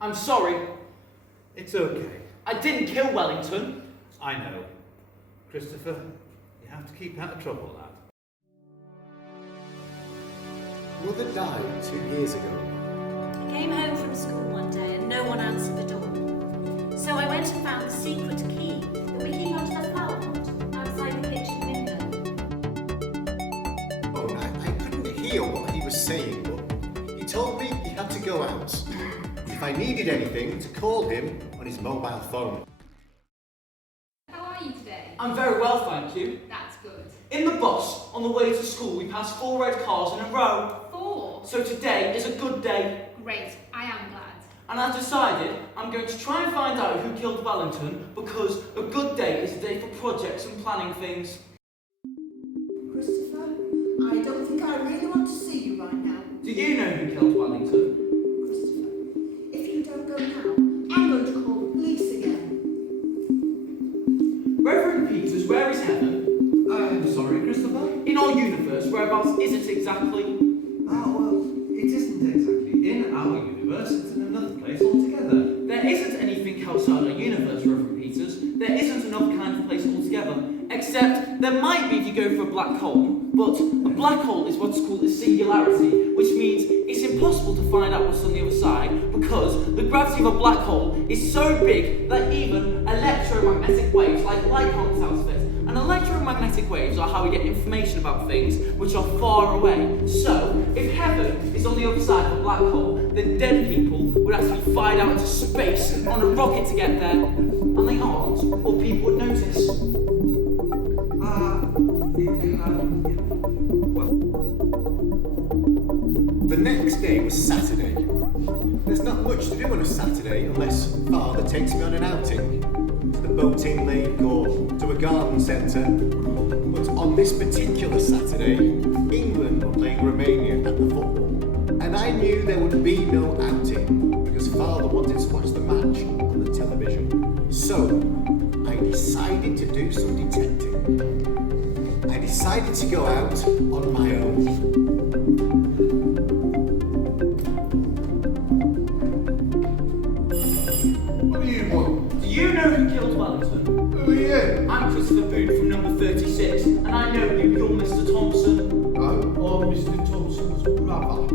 I'm sorry. It's okay. I didn't kill Wellington. I know. Christopher, you have to keep out of trouble, lad. Mother died 2 years ago. I came home from school one day and no one answered the door. So I went and found the secret key that we keep under the flower pot outside the kitchen window. Oh, I couldn't hear what he was saying, but he told me he had to go out. If I needed anything, to call him on his mobile phone. How are you today? I'm very well, thank you. That's good. In the bus, on the way to school, we passed 4 red cars in a row. 4? So today is a good day. Great, I am glad. And I've decided I'm going to try and find out who killed Wellington, because a good day is a day for projects and planning things. Christopher, I don't think I really want to see you right now. Do you know who killed Wellington? Christopher, if you don't go now, I'm going to call the police again. Reverend Peters, where is heaven? I'm sorry, Christopher? In our universe, whereabouts is it exactly? Well, it isn't exactly in our universe, it's in another place altogether. There isn't anything outside our universe, Reverend Peters. There isn't another kind of place altogether. Except, there might be if you go for a black hole, but a black hole is what's called a singularity, which means it's impossible to find out what's on the other side, because the gravity of a black hole is so big that even electromagnetic waves, like light bounce out of it, and electromagnetic waves are how we get information about things which are far away. So, if heaven is on the other side of a black hole, then dead people would have to be fired out into space on a rocket to get there, and they aren't, or people would notice. The next day was Saturday. There's not much to do on a Saturday unless Father takes me on an outing to the boating lake or to a garden centre. But on this particular Saturday, England were playing Romania at the football, and I knew there would be no outing because Father wanted to watch the match on the television. decided to do some detecting. I decided to go out on my own. What do you want? Do you know who killed Wellington? Who are you? I'm Christopher Boone from number 36, and I know you, you're Mr. Thompson. I'm Mr. Thompson's brother.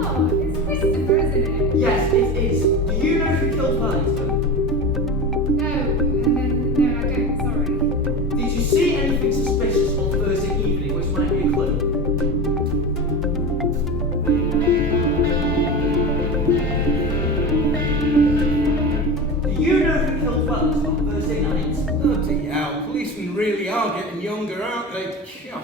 Oh, it's Christopher, isn't it? Yes, it is. Do you know who killed Wellington? No, no, I don't, sorry. Did you see anything suspicious on Thursday evening which might be a clue? Do you know who killed Wellington on Thursday night? Bloody hell, policemen really are getting younger, aren't they? Phew.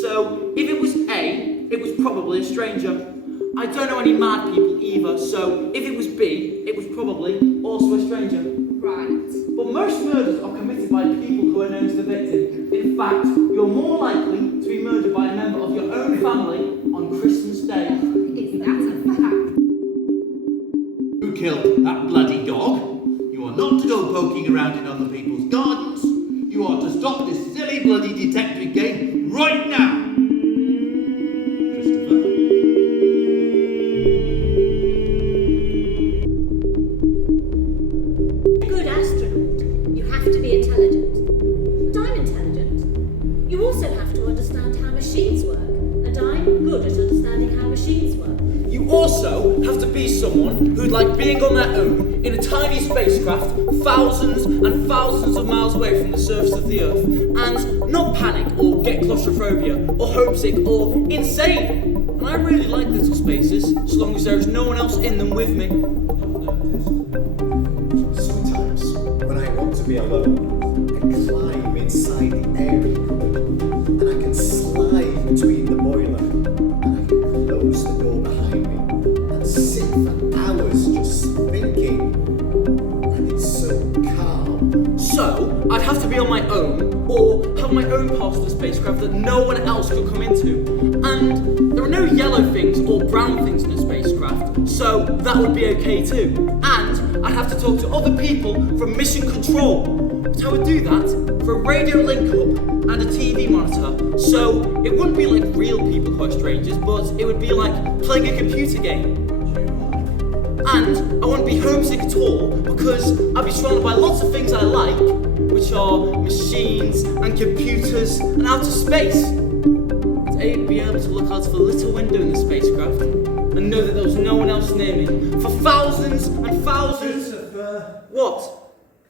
So, if it was A, it was probably a stranger. I don't know any mad people either, so if it was B, it was probably also a stranger. Right. But most murders are committed by people who are known as the victim. In fact, you're more likely to be murdered by a member of your own family on Christmas Day. Is that a fact? Who killed that bloody dog? You are not to go poking around in other people's gardens. You are to stop this silly bloody detective game right now. Christopher? A good astronaut, you have to be intelligent. And I'm intelligent. You also have to understand how machines work. And I'm good at understanding how machines work. You also have to be someone who'd like being on their own in a tiny spacecraft thousands and thousands of miles away from the surface of the Earth and not panic or get claustrophobia or homesick or insane. And I really like little spaces so long as there is no one else in them with me. Sometimes, when I want to be alone, I climb inside the airing cupboard and I can slide between the boiler and I can close the door behind me and sit for hours just thinking. And it's so calm. So, I'd have to be on my own or have my own part of the spacecraft that no one else could come into. And there are no yellow things or brown things in a spacecraft, so that would be okay too. And I'd have to talk to other people from mission control. But I would do that for a radio link up and a TV monitor. So it wouldn't be like real people who are strangers, but it would be like playing a computer game. And I wouldn't be homesick at all because I'd be surrounded by lots of things I like, which are machines and computers and outer space. I'd be able to look out of a little window in the spacecraft and know that there was no one else near me for thousands and thousands. Christopher, What?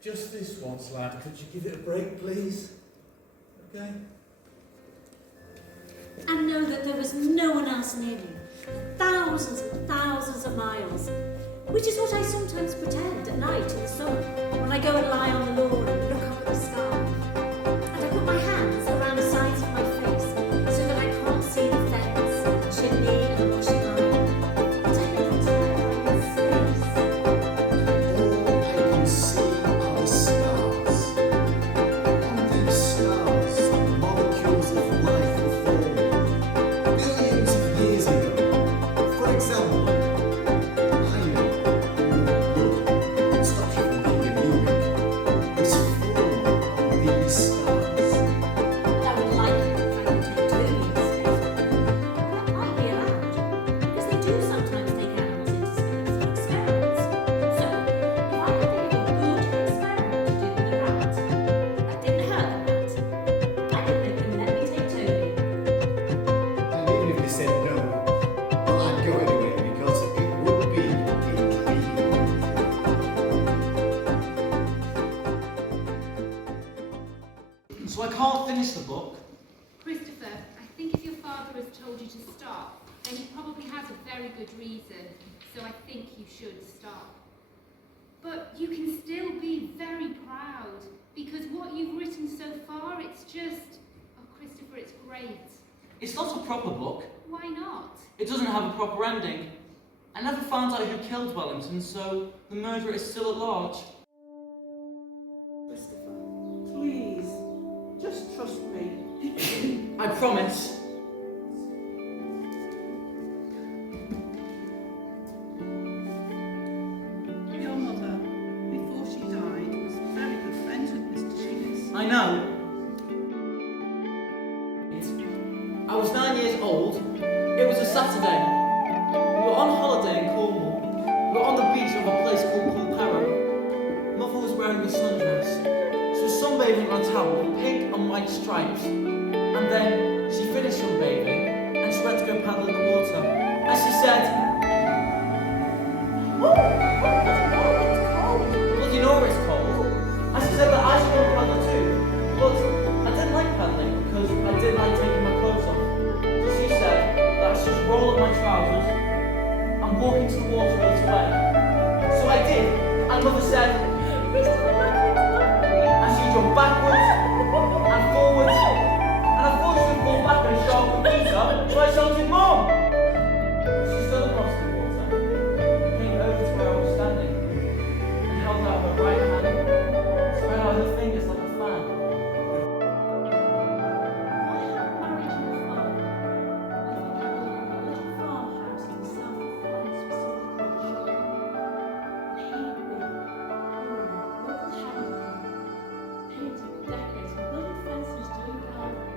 just this once, lad. Could you give it a break, please? Okay? And know that there was no one else near me. Thousands and thousands of miles. Which is what I sometimes pretend at night in the summer when I go and lie on the lawn and look up at the sky. And I put my hands around the sides of my face so that I can't see the fence, the chimney and the washing line. And I look into space. All I can see are the stars. On these stars, molecules of life were formed billions of years ago. For example, iron, blood, that stops you from being anemic, was formed on these stars. I would like it if I could take Tony in space. That might be allowed, because they do sometimes take animals into space for experiments. So, if I could think of a good experiment to do with the rat, that didn't hurt the rat, I could make them let me take Tony. And even if they said no, well, I'd go anyway because it would be So I can't finish the book. Christopher, I think if your father has told you to stop, then he probably has a very good reason, so I think you should stop. But you can still be very proud, because what you've written so far, it's just... Oh, Christopher, it's great. It's not a proper book. Why not? It doesn't have a proper ending. I never found out who killed Wellington, so the murderer is still at large. Christopher, please, just trust me. I promise. I was 9 years old. It was a Saturday. We were on holiday in Cornwall. We were on the beach of a place called Pulpero. Mother was wearing a sundress. She was sunbathing on a towel with pink and white stripes. And then she finished sunbathing and she went to go paddle in the water. And she said, bloody Nora, it's cold. And she said that I should go paddle too. But I didn't like paddling because I didn't like taking my clothes off. So she said that I should just roll up my trousers and walk into the water all the way. So I did. And Mother said, and she jumped backwards and forwards. And I thought she would fall back and shark would beat her, so I shouted, Mom! She stood across the water, came over to where I was standing, and held out her right hand, spread out her fingers like a fan. I had married your father. I think I lived in a little farmhouse in the south of France with something called a shop. And he would be local handyman, painting for decades, and building fences, doing gardening.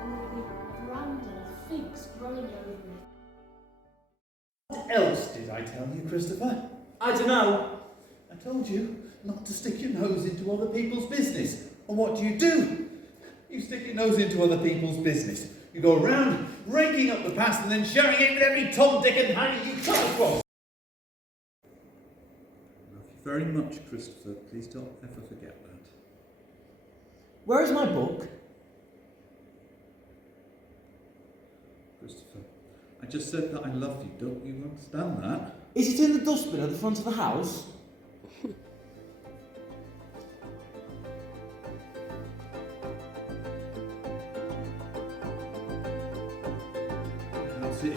And there would be a veranda with figs growing over it. What else did I tell you, Christopher? I don't know. I told you not to stick your nose into other people's business. And what do? You stick your nose into other people's business. You go around raking up the past and then sharing it with every Tom, Dick and Harry you come across. Love you very much, Christopher. Please don't ever forget that. Where is my book? Christopher, I just said that I love you. Don't you understand that? Is it in the dustbin at the front of the house? That's it.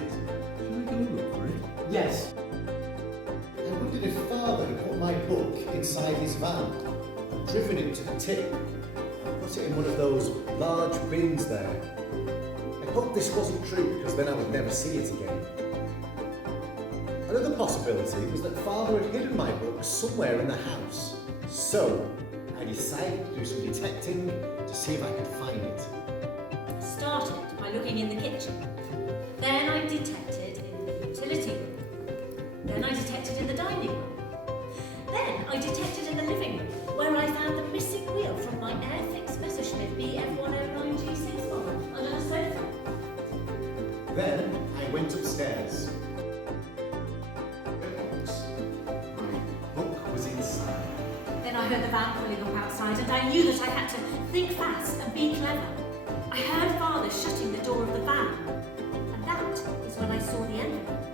Shall I go look for it? Yes. I wondered if Father had put my book inside his van and driven it to the tip and put it in one of those large bins there. I hoped this wasn't true because then I would never see it again. Another possibility was that Father had hidden my book somewhere in the house. So I decided to do some detecting to see if I could find it. I started by looking in the kitchen. Then I detected in the utility room. Then I detected in the dining room. Then I detected in the living room, where I found the missing wheel from my Airfix Messerschmitt BF109G6 model under the sofa. Then I went upstairs. My book was inside. Then I heard the van pulling up outside, and I knew that I had to think fast and be clever. I heard Father shutting the door of the van, and that is when I saw the envelope.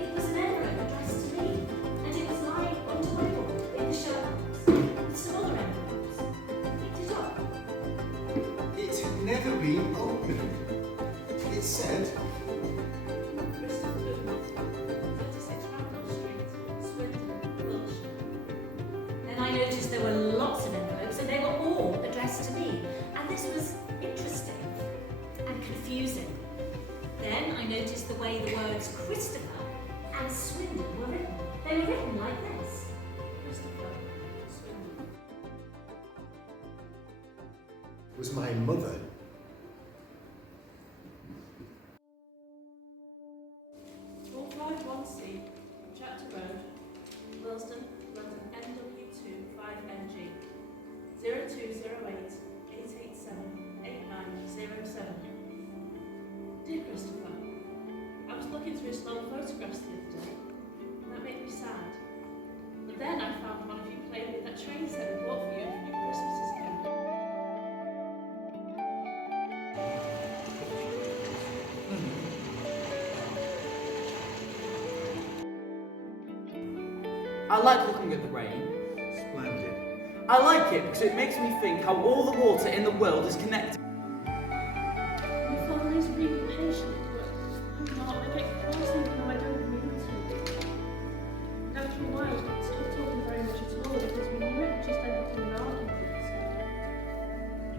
It was an envelope addressed to me, and it was lying under my book in the shirt box with some other envelopes. I picked it up. It had never been opened. It said, 36 Randall Street, Swindon, Wiltshire. Then I noticed there were lots of envelopes, and they were all addressed to me. And this was interesting and confusing. Then I noticed the way the words Christopher and Swindon were written. They were written like this. Christopher, Swindon. was my mother. 451C, Chapter Road, Willesden, London NW2 5NG, 0208 887 8907. Dear Christopher, I was looking through his long photographs the other day, and that made me sad. But then I found one of you playing with that train set we bought for you a few Christmases ago. I like looking at the rain. Splendid. I like it because it makes me think how all the water in the world is connected. My father is really patient, but I'm not. I get cross even though I don't mean to. After a while, we stopped talking very much at all because we knew it would just end up in an argument.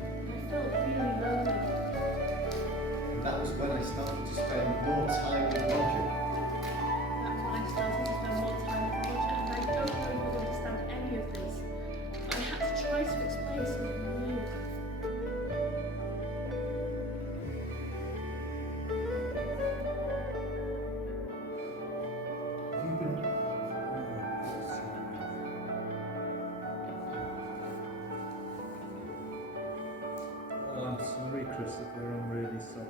And I felt really lonely. And that was when I started to spend more time with Roger. That's when I started to spend more time with Roger, and I don't know if you would understand any of this. I had to try to explain something new. Claire, I'm really sorry.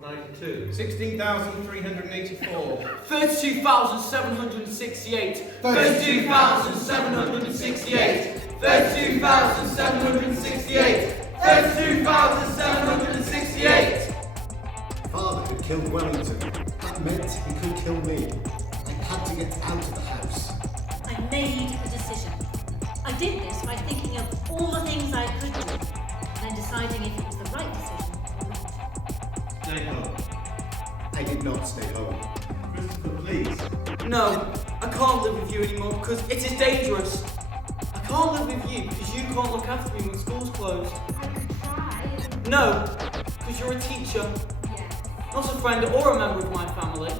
92. 16,384. 32,768. 32,768. 32,768. 32,768. Father had killed Wellington. That meant he could kill me. I had to get out of the house. I made a decision. I did this by thinking of all the things I could do, and then deciding if it was the right decision or not. Stay home. I did not stay home. Christopher, please. No, I can't live with you anymore because it is dangerous. I can't live with you because you can't look after me when school's closed. I could try. No, because you're a teacher, Yes. not a friend or a member of my family.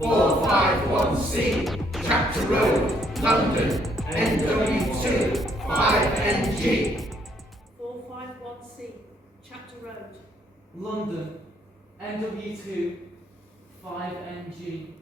451C, Chapter Road, London, NW2, 5NG. 451C, Chapter Road. London, NW2, 5NG.